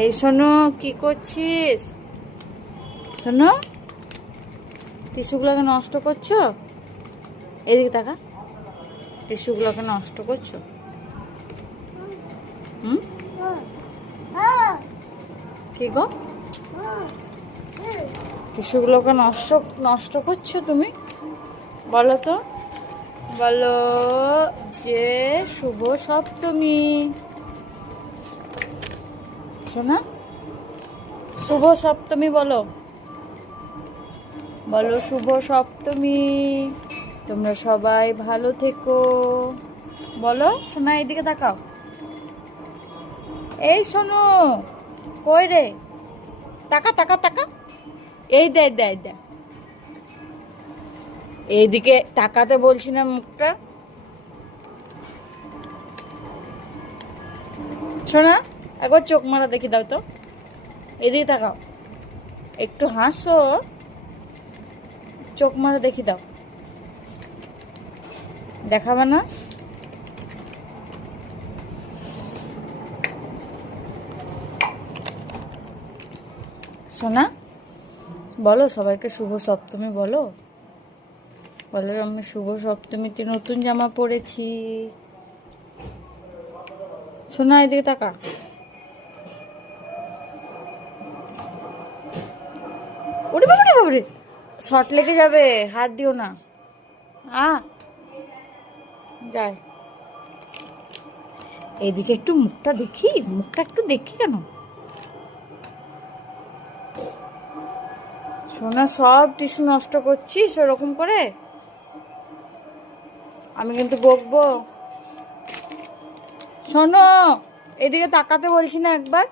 এই শোনো, কি করছিস? শোনো, টিস্যুগুলোকে নষ্ট করছো। এদিকে তাকা, টিস্যুগুলোকে নষ্ট করছো। হুম, কি গো, টিস্যুগুলোকে নষ্ট নষ্ট করছো তুমি? বলো তো, বলো যে শুভ সপ্তমী। শোনা, শুভ সপ্তমী বলো, বলো শুভ সপ্তমী। তোমরা সবাই ভালো থেকো। বলো শোনা, এইদিকে তাকাও। এই শোনো, কই রে? তাকা তাকা তাকা, এই দে দে দে, এইদিকে তাকাতে বলছি না মুখটা। শোনা, একবার চোখ মারা দেখি দাও তো। এদিকে তাকাও, একটু হাসো, চোখ মারা দেখি দাও। দেখাবে না? শোনা, বলো সবাইকে শুভ সপ্তমী বলো। বলো আমি শুভ সপ্তমীতে নতুন জামা পরেছি। শোনা, এদিকে তাকা। ওরে বাবারে বাবারে, শর্ট লেগে যাবে, হাত দিও না। যায়, এইদিকে একটু মুখটা দেখি, মুখটা একটু দেখি কেন? সোনা, সব টিস্যু নষ্ট করছিস ওরকম করে? আমি কিন্তু বকবো। শোনো, এদিকে তাকাতে বলছি না একবার?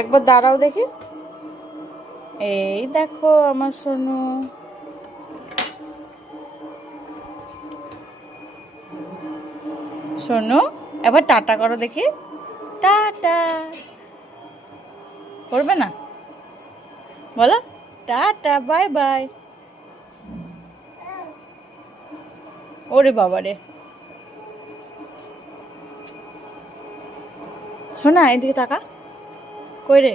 একবার দাঁড়াও দেখি। এই দেখো আমার সোনু। শোনো, এবার টাটা করো দেখি। টাটা করবে না? বলো টাটা, বাই বাই। ওরে বাবা রে। শোনা, এদিকে তাকা, কই রে?